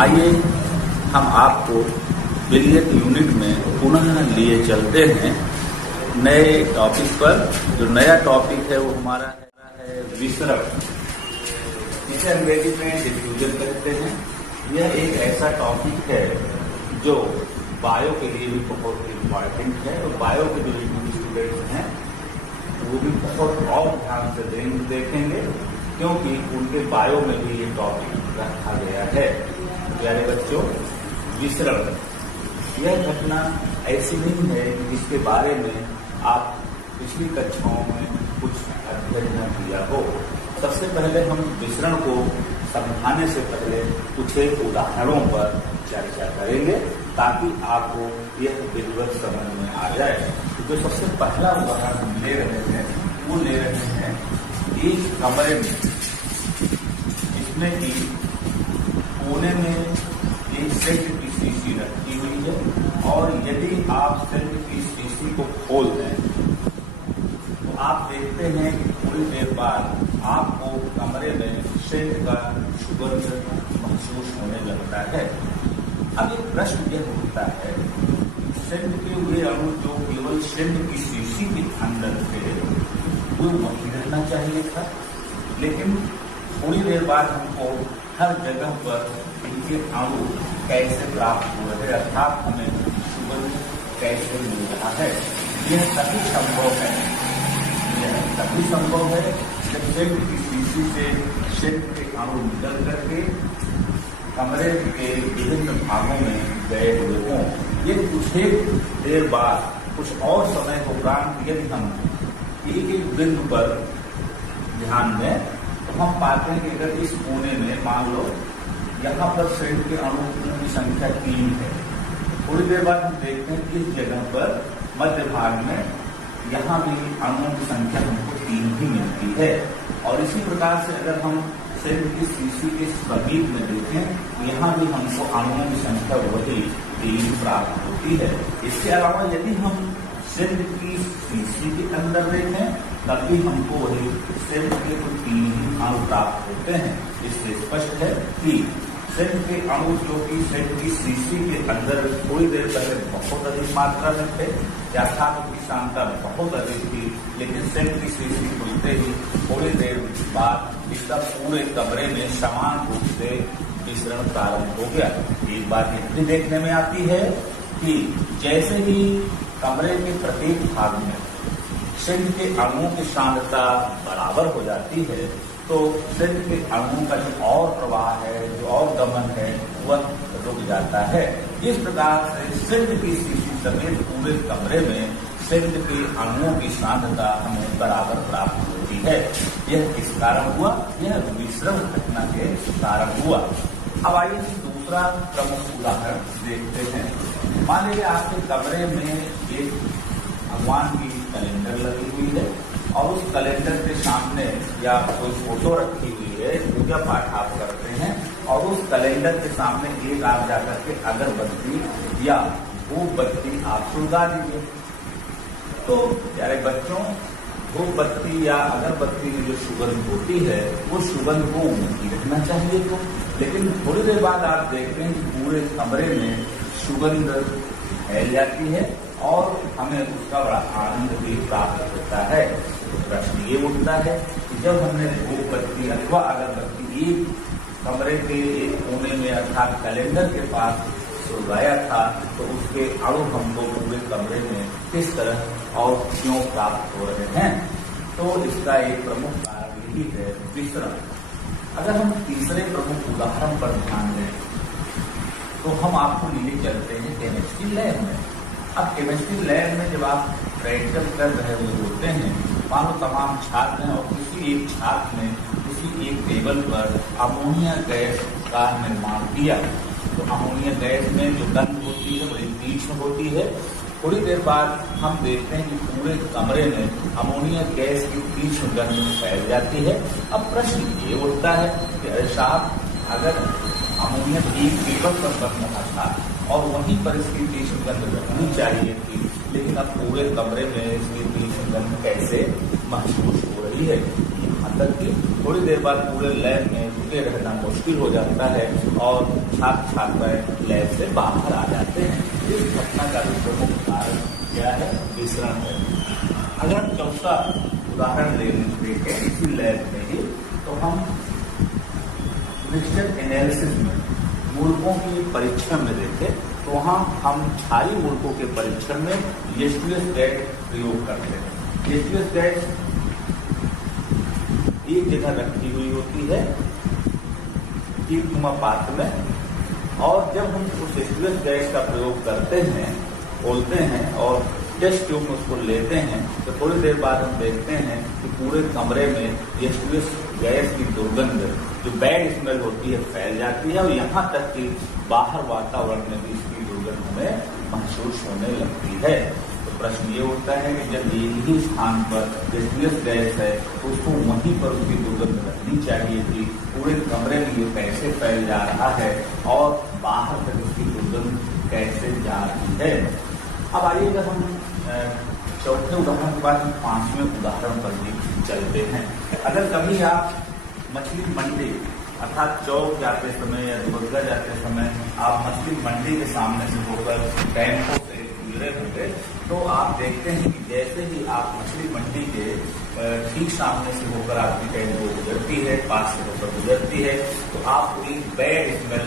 आइए हम आपको बिलियन यूनिट में पुनः लिए चलते हैं नए टॉपिक पर। जो नया टॉपिक है वो हमारा है विसरण, इसे अंग्रेजी में डिफ्यूजन कहते हैं। यह एक ऐसा टॉपिक है जो बायो के लिए भी बहुत इम्पॉर्टेंट है और बायो के जो स्टूडेंट्स हैं वो भी बहुत और ध्यान से देखेंगे, क्योंकि उनके बायो में भी ये टॉपिक रखा गया है। प्यारे बच्चों, विसरण यह घटना ऐसी नहीं है जिसके बारे में आप पिछली कक्षाओं में कुछ अध्ययन न किया हो। सबसे पहले हम विसरण को समझाने से पहले कुछ एक उदाहरणों पर चर्चा करेंगे ताकि आपको यह विधिवत समझ में आ जाए। तो जो सबसे पहला उदाहरण हम ले रहे हैं वो ले रहे हैं एक कमरे में, जिसमें कि कोने में एक सेंट की शीशी रखी हुई है और यदि आप सेंट की शीशी को खोल दें तो आप देखते हैं कि थोड़ी देर बाद आपको कमरे में सेंट का सुगंध महसूस होने लगता है। अब एक प्रश्न यह उठता है, सेंट के वे अणु जो केवल सेंट की शीशी के अंदर थे वो वहीं रहना चाहिए था, लेकिन थोड़ी देर बाद हमको हर जगह पर इनके अणु कैसे प्राप्त हो रहे हैं, अर्थात हमें सुगंध कैसे मिल रहा है। यह तभी संभव है जब सेंट की शीशी से सेंट के अणु निकल करके कमरे के विभिन्न भागों में गए हुए हों। ये कुछ एक देर बाद कुछ और समय के उपरांत यदि हम एक एक बिंदु पर ध्यान दें तो हम पाते हैं कि अगर इस कोने में मान लो यहाँ पर सेंट के अणुओं की संख्या 3 है, थोड़ी देर बाद हम देखते हैं कि इस जगह पर मध्य भाग में यहाँ भी अणुओं की संख्या हमको 3 ही मिलती है। और इसी प्रकार से अगर हम सेंट की शीशी के समीप में देखें तो यहाँ भी हमको अणुओं की संख्या वही 3 प्राप्त होती है। इसके अलावा यदि हम सेंट की शीशी के अंदर देखें तब भी हमको वही सेंट के कुछ 3 ही अणु प्राप्त होते हैं। इससे स्पष्ट है कि सेंट के अणु जो कि सेंट की शीशी के अंदर थोड़ी देर पहले बहुत अधिक मात्रा में थे, अर्थात उनकी सांद्रता बहुत अधिक थी, लेकिन सेंट की शीशी खुलते ही थोड़ी देर बाद इसका पूरे कमरे में समान रूप से विसरण प्रारंभ हो गया। एक बात यह भी देखने में आती है कि जैसे ही कमरे के प्रत्येक भाग में सेंट के अणुओं की सांद्रता बराबर हो जाती है तो सेंट के अणुओं का जो और प्रवाह है, जो और गमन है, वह रुक जाता है। इस प्रकार से सेंट की शीशी समेत पूरे कमरे में सेंट के अणुओं की सांद्रता हमें बराबर प्राप्त होती है। यह किस कारण हुआ? यह विसरण घटना के कारण हुआ। अब आइए दूसरा प्रमुख उदाहरण देखते हैं। मान लीजिए आपके कमरे में एक भगवान की कैलेंडर लगी हुई है और उस कैलेंडर के सामने या कोई फोटो रखी हुई है, पूजा पाठ आप करते हैं और उस कैलेंडर के सामने एक आप जाकर के अगरबत्ती या धूप बत्ती आप सुलगा दीजिए। तो प्यारे बच्चों, धूप बत्ती या अगरबत्ती की जो सुगंध होती है वो सुगंध को उमड़ी रखना चाहिए तो, लेकिन थोड़ी देर बाद आप देखते हैं कि पूरे कमरे में सुगंध फैल जाती है और हमें उसका बड़ा आनंद भी प्राप्त होता है। तो प्रश्न ये उठता है कि जब हमने धूप बत्ती अथवा अगरबत्ती एक कमरे के एक कोने में अर्थात कैलेंडर के पास सुलगाया था तो उसके अणु हमको पूरे कमरे में किस तरह और क्यों प्राप्त हो रहे हैं? तो इसका एक प्रमुख कारण यही है विसरण। अगर हम तीसरे प्रमुख उदाहरण पर ध्यान दें तो हम आपको लिए चलते हैं केमिस्ट्री लैब में। अब केमिस्ट्री लैब में जब आप प्रैक्टिकल कर रहे होते हैं, मानो तमाम छात्र हैं और किसी एक छात्र ने किसी एक टेबल पर अमोनिया गैस का निर्माण किया, तो अमोनिया गैस में जो गंध होती है बड़ी तीक्ष्ण होती है। थोड़ी देर बाद हम देखते हैं कि पूरे कमरे में अमोनिया गैस की तीक्ष्ण गंध फैल जाती है। अब प्रश्न ये उठता है कि अरे साहब, अगर अमोनिया एक टेबल पर बन रहा था और वहीं पर इसकी तीक्ष्ण गंध रखनी चाहिए थी, लेकिन अब पूरे कमरे में इसकी तीक्ष्ण गंध कैसे महसूस हो रही है? यहाँ तक कि थोड़ी देर बाद पूरे लैब में रुके रहना मुश्किल हो जाता है और छात्र छात्राएं लैब से बाहर आ जाते हैं। इस घटना का भी प्रमुख कारण क्या है? विसरण है। अगर हम चौथा उदाहरण देखें इसी लैब में ही, तो हम मिक्सचर एनालिसिस में मूलकों की परीक्षण में देखें तो वहाँ हम क्षारीय मूलकों के परीक्षण में H2S गैस प्रयोग करते हैं। H2S गैस एक जगह रखी हुई होती है कीटनुमा पात्र में, और जब हम उस H2S गैस का प्रयोग करते हैं, खोलते हैं और टेस्ट ट्यूब में उसको लेते हैं, तो थोड़ी देर बाद हम देखते हैं कि पूरे कमरे में H2S गैस की दुर्गंध, जो बैड स्मेल होती है, फैल जाती है और यहाँ तक कि बाहर वातावरण में भी इसकी दुर्गंध हमें महसूस होने लगती है। तो प्रश्न ये उठता है कि जब एक ही स्थान पर H2S गैस है तो उसको वहीं पर उसकी दुर्गंध रखनी चाहिए थी। पूरे कमरे में ये कैसे फैल जा रहा है और बाहर तक इसकी दुर्गंध कैसे जा रही है? अब आइए जब हम चौथे उदाहरण के बाद 5वें उदाहरण पर भी चलते हैं। अगर कभी आप मछली मंडी अर्थात चौक जाते समय या दुबग्गा जाते समय आप मछली मंडी के सामने से होकर कैंपों से गुजरे होंगे, तो आप देखते हैं कि जैसे ही आप मछली मंडी के ठीक सामने से होकर आपकी कैंपो गुजरती है, पास से होकर गुजरती है, तो आपको एक बैड स्मेल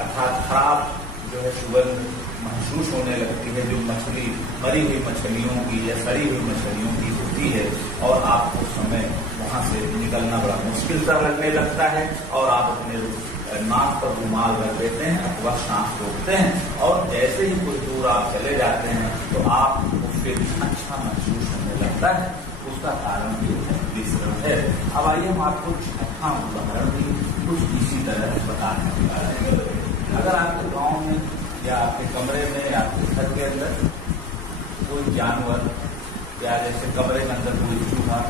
अर्थात खराब जो है सुगंध महसूस होने लगती है, जो मछली मरी हुई मछलियों की या सड़ी हुई मछलियों की होती है, और आपको समय वहाँ से निकलना बड़ा मुश्किल सा लगने लगता है और आप अपने नाक पर रुमाल रख देते हैं अथवा सांस रोकते हैं, और जैसे ही कुछ दूर आप चले जाते हैं तो आपको फिर अच्छा महसूस होने लगता है। उसका कारण ये विसरण है। अब आइए हम आपको छठा उदाहरण भी कुछ इसी तरह बताने वाले हैं। अगर आपके गाँव में या आपके कमरे में या आपके घर के अंदर कोई जानवर या जैसे कमरे के अंदर कोई चूहा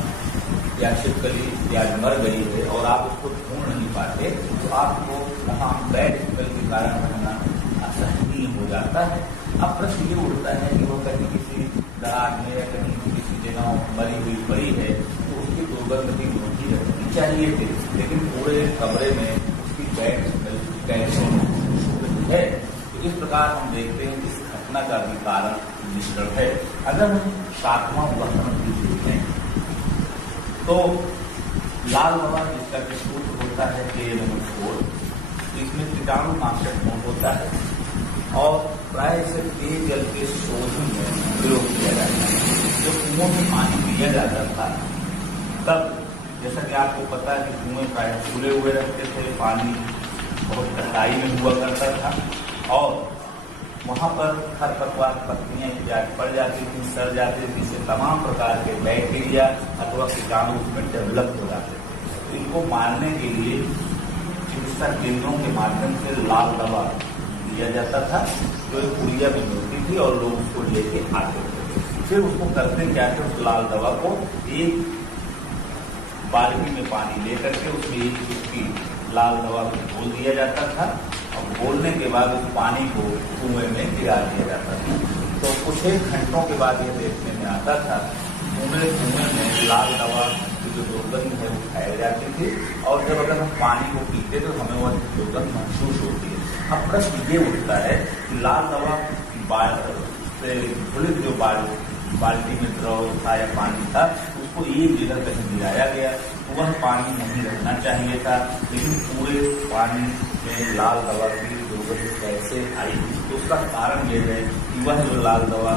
या छिपकली या मर गई है और आप उसको ढूंढ नहीं पाते, तो आपको वहाँ बैड स्मेल के कारण रहना असहनीय हो जाता है। अब प्रश्न ये उठता है कि वो कहीं किसी दराज में या कहीं किसी जगह मरी हुई पड़ी है तो उसकी दुर्गंध भी होती रहनी चाहिए थी, लेकिन पूरे कमरे में उसकी बैड स्मेल कैसे है? तो इस प्रकार हम देखते हैं कि इस घटना का भी कारण विसरण है। अगर हम 7वां उदाहरण भी देखें तो लाल दवा जिसका सूत्र होता है KN-4, इसमें कीटाणुनाशक गुण होता है और प्राय इसे पेयजल के शोधन में प्रयोग किया जाता है। जब कुओं में पानी पिया जाता था तब जैसा कि आपको पता है कि कुएं प्राय खुले हुए रहते थे, पानी बहुत गहराई में हुआ करता था और वहाँ पर खरपतवार पत्तियाँ इत्यादि पड़ जाती थी, सड़ जाती थी, जिससे तमाम प्रकार के बैक्टीरिया अथवा कीटाणु उसमें डेवलप हो जाते थे। तो इनको मारने के लिए चिकित्सा केंद्रों के माध्यम से लाल दवा दिया जाता था, जो एक पुड़िया में मिलती थी और लोग उसको लेके आते थे। फिर उसको करते क्या थे, उस लाल दवा को एक बाल्टी में पानी लेकर के उसमें एक चुटकी लाल दवा को घोल दिया जाता था और घोलने के बाद उस पानी को कुएं में गिरा दिया जाता था। तो कुछ एक घंटों के बाद ये देखने में आता था कुएं में लाल दवा की जो दुर्गंध है वो फैल जाती थी और जब अगर हम पानी को पीते तो हमें वह दुर्गंध महसूस होती है। अब प्रश्न ये उठता है कि लाल दवा से घुलित जो बाल्टी में द्रव था या पानी था उसको एक जगह कहीं गिराया गया, तो वह पानी नहीं रहना चाहिए था, लेकिन पूरे पानी में लाल दवा की दुर्गंध कैसे आई? तो उसका कारण ये है कि वह जो लाल दवा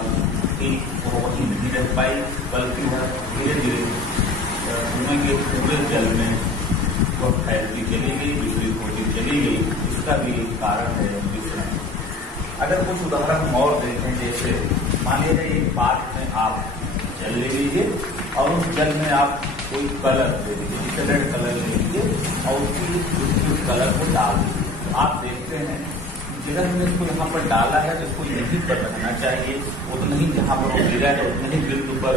थी वो वहीं नहीं रह पाई, बल्कि वह धीरे धीरे कुएं के पूरे जल में वह फैलती चली गई, विपरीत होती चली गई। इसका भी एक कारण है विसरण। अगर कुछ उदाहरण हम और देखें, जैसे मान लीजिए एक पात्र में आप जल ले लीजिए और उस जल में आप कोई कलर दे दीजिए, जैसे रेड कलर ले लीजिए और उसकी कलर को डाल दीजिए। तो आप देखते हैं जिधर हमने इसको यहाँ पर डाला है तो इसको यहीं पर रखना चाहिए, उतने ही जहाँ पर वो गिरा है उतने ही बिंदु पर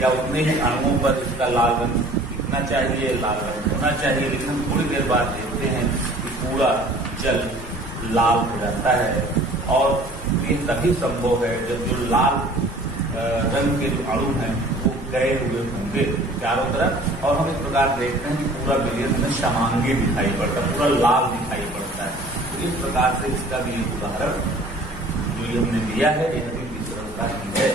या उतने ही अणुओं पर इसका लाल रंग दिखना चाहिए, लाल रंग होना चाहिए। लेकिन हम थोड़ी देर बाद देखते हैं कि पूरा जल लाल हो जाता है और ये तभी संभव है जब जो लाल रंग के जो अणु हैं वो गए हुए होंगे चारों तरफ, और हम इस प्रकार देखते हैं कि पूरा विलयन हमें समांगी दिखाई पड़ता है, पूरा लाल दिखाई पड़ता है। तो इस प्रकार से इसका भी उदाहरण जो ये हमने दिया है यह भी विसरणता ही है।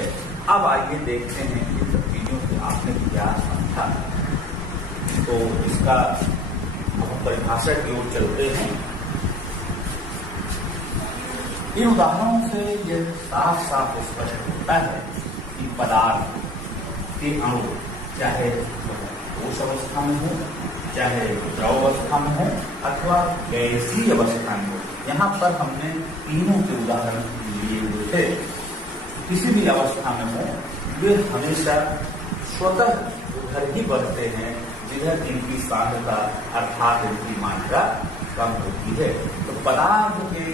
अब आइए देखते हैं इन सब चीजों से आपने क्या समझा। तो इसका हम परिभाषा की ओर चलते हैं। इन उदाहरणों से यह साफ साफ स्पष्ट होता है कि पदार्थ के अणु चाहे ठोस अवस्था में हो, चाहे द्रव अवस्था में हो अथवा गैसीय अवस्था में हो, यहाँ पर हमने तीनों के उदाहरण लिए हुए थे। किसी भी अवस्था में हो वे हमेशा स्वतः उधर ही बढ़ते हैं जिधर इनकी सांद्रता अर्थात इनकी मात्रा कम होती है। तो पदार्थ के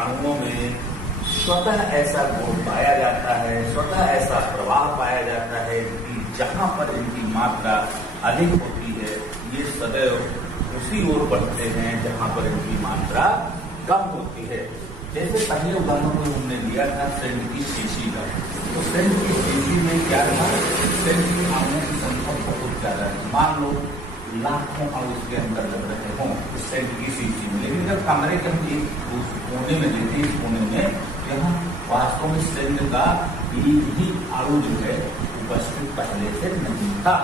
अणुओं में स्वतः ऐसा गुण पाया जाता है, स्वतः ऐसा प्रवाह पाया जाता है कि जहां पर इनकी मात्रा अधिक होती है ये सदैव उसी ओर बढ़ते हैं जहां पर इनकी मात्रा कम होती है। जैसे पहले उदाहरण में हमने लिया था सेंट की शीशी का, तो सेंट की शीशी में क्या था, सेंट की अणुओं की संख्या बहुत ज्यादा है, मान लो लाखों अणु उसके अंदर लग रहे हों उस सेंट की शीशी में। लेकिन जब कमरे के हम एक कोने में लेते हैं, इस कोने में यहाँ वास्तव में सेंट का एक ही अणु जो है उपस्थित पहले से नहीं था,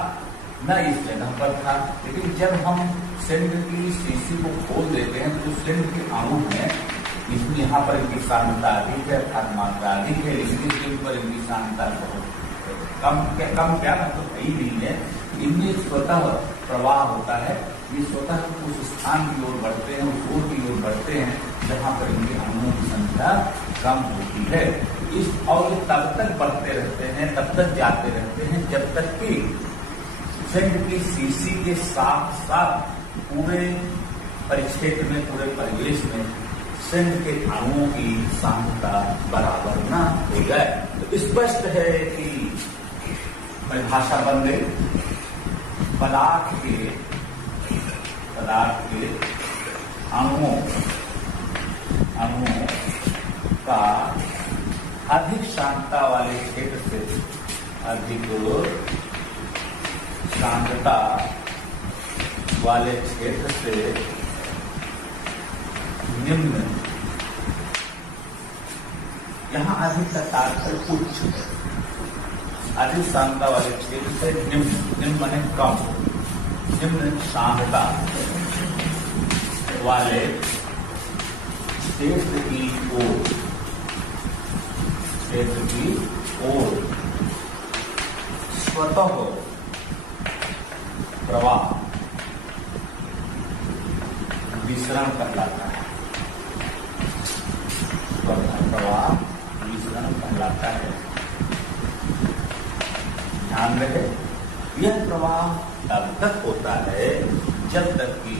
न इस जगह पर था। लेकिन जब हम सेंट की शीशी को खोल देते हैं तो सेंट के अणु हैं, इसमें यहाँ पर इनकी सांद्रता अधिक है अर्थात मात्रा अधिक है, लेकिन इस पर इनकी सांद्रता बहुत कम क्या मतलब ही नहीं है। इनमें स्वतः प्रवाह होता है, ये स्वतः उस स्थान की ओर बढ़ते हैं, उस ओर की ओर बढ़ते हैं जहाँ पर इनके अणुओं की संख्या कम होती है। इस और ये तब तक बढ़ते रहते हैं, तब तक जाते रहते हैं जब तक कि सेंट की शीशी के साथ साथ पूरे परिक्षेत्र में, पूरे परिवेश में सेंट के अणुओं की सांद्रता बराबर न हो जाए। तो स्पष्ट है कि परिभाषा बन गई, पदार्थ के अणुओं का अधिक सांद्रता वाले क्षेत्र से अधिक सांद्रता वाले क्षेत्र से निम्न, यहाँ अधिक का तात्पर्य उच्च, अधिक सांद्रता वाले क्षेत्र से निम्न माने कम, निम्न सांद्रता वाले क्षेत्र की ओर स्वतः प्रवाह विसरण कहलाता है। प्रवाह विसरण कहलाता है। ध्यान रहे, यह प्रवाह तब तक होता है जब तक कि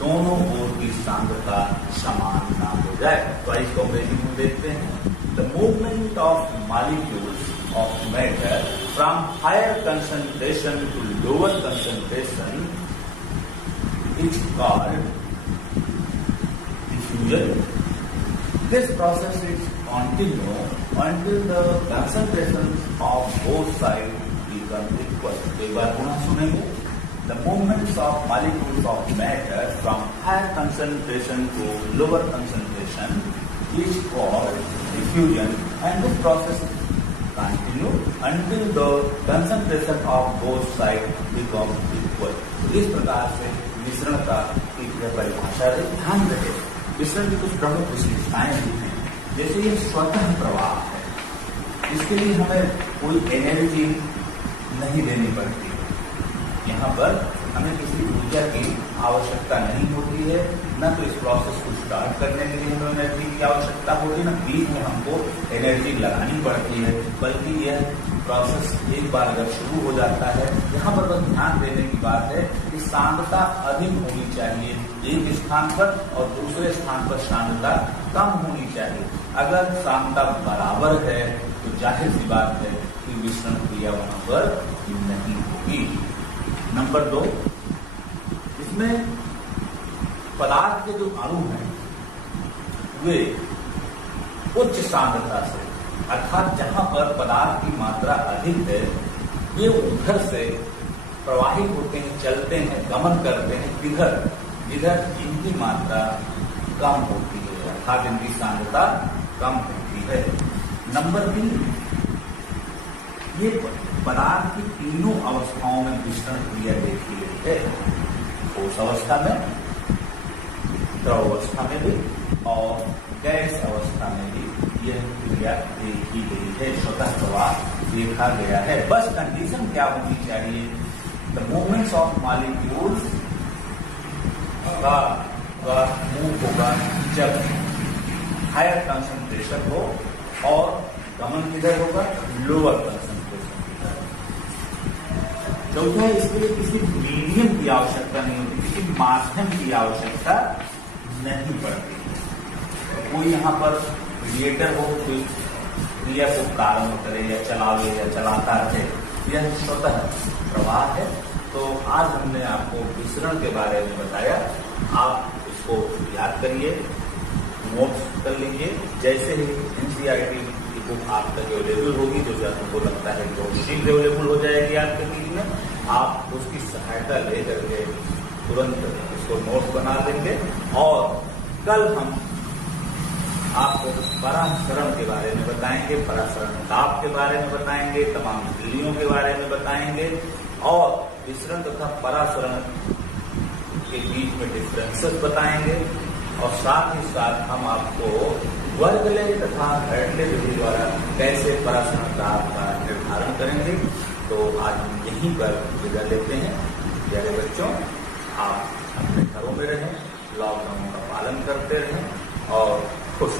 दोनों ओर की सांद्रता समान ना हो जाए। तो इसको अंग्रेजी में देखते हैं। The movement of molecules of matter from higher concentration to lower concentration is called diffusion. This process is continue until the concentrations of both sides become equal. एक बार पुनः सुनेंगे। The movements of molecules of matter from higher concentration to lower concentration is called diffusion, and this process continue until the concentration of both sides become equal. इस प्रकार से मिश्रण का एक परिभाषा है। ध्यान रहे, मिश्रण की कुछ प्रमुख विशेषताएं भी हैं। जैसे ये स्वतः प्रवाह है, इसके लिए हमें कोई एनर्जी नहीं देनी पड़ती। यहाँ पर हमें किसी ऊर्जा की आवश्यकता नहीं होती है, न तो इस प्रोसेस को स्टार्ट करने के लिए हमें एनर्जी की आवश्यकता होती है, न बीच में हमको एनर्जी लगानी पड़ती है, बल्कि यह प्रोसेस एक बार अगर शुरू हो जाता है, यहाँ पर बस ध्यान देने की बात है कि सांद्रता अधिक होनी चाहिए एक स्थान पर और दूसरे स्थान पर सांद्रता कम होनी चाहिए। अगर सांद्रता बराबर है तो जाहिर सी बात है कि विसरण क्रिया वहां पर नहीं होगी। नंबर 2, इसमें पदार्थ के जो अणु हैं वे उच्च सांद्रता से अर्थात जहां पर पदार्थ की मात्रा अधिक है वे उधर से प्रवाहित होते हैं, चलते हैं, गमन करते हैं, इधर इनकी मात्रा कम होती है, अर्थात इनकी सांद्रता कम होती है। नंबर 3, ये पदार्थ की तीनों अवस्थाओं में विस्तरण क्रिया देखी गई है, ठोस अवस्था में, द्रव अवस्था में भी और गैस अवस्था में भी यह क्रिया देखी गई है, स्वतः प्रवाह देखा गया है। बस कंडीशन क्या होनी चाहिए, द मूवमेंट्स ऑफ मॉलिक्यूल्स का मूव होगा जब हायर कंसंट्रेशन हो और गमन किधर होगा, लोअर कंसंट्रेशन। चौथा, इसके लिए किसी मीडियम की आवश्यकता नहीं होती, किसी माध्यम की आवश्यकता नहीं पड़ती। कोई यहाँ पर क्रिएटर हो, कोई क्रिया को प्रारंभ करे या चलावे या चलाता रहे, यह स्वतः प्रवाह है। तो आज हमने आपको विसरण के बारे में बताया, आप इसको याद करिए, नोट्स कर लीजिए। जैसे ही एनसीईआरटी की बुक आप तक अवेलेबल होगी, जो आपको लगता है बहुत शीघ्र अवेलेबल हो जाएगी आपके बीच में, आप उसकी सहायता ले करके तुरंत उसको नोट बना देंगे। और कल हम आपको परासरण के बारे में बताएंगे, परासरण ताप के बारे में बताएंगे, तमाम बिजलियों के बारे में बताएंगे और विसरण तथा परासरण के बीच में डिफरेंसेस बताएंगे। और साथ ही साथ हम आपको वर्गले तथा हर्टले विधि द्वारा कैसे परासरण ताप का निर्धारण करेंगे। तो आज हम यहीं पर विदा लेते हैं। प्यारे बच्चों, आप अपने घरों में रहें, लॉकडाउन का पालन करते रहें और खुश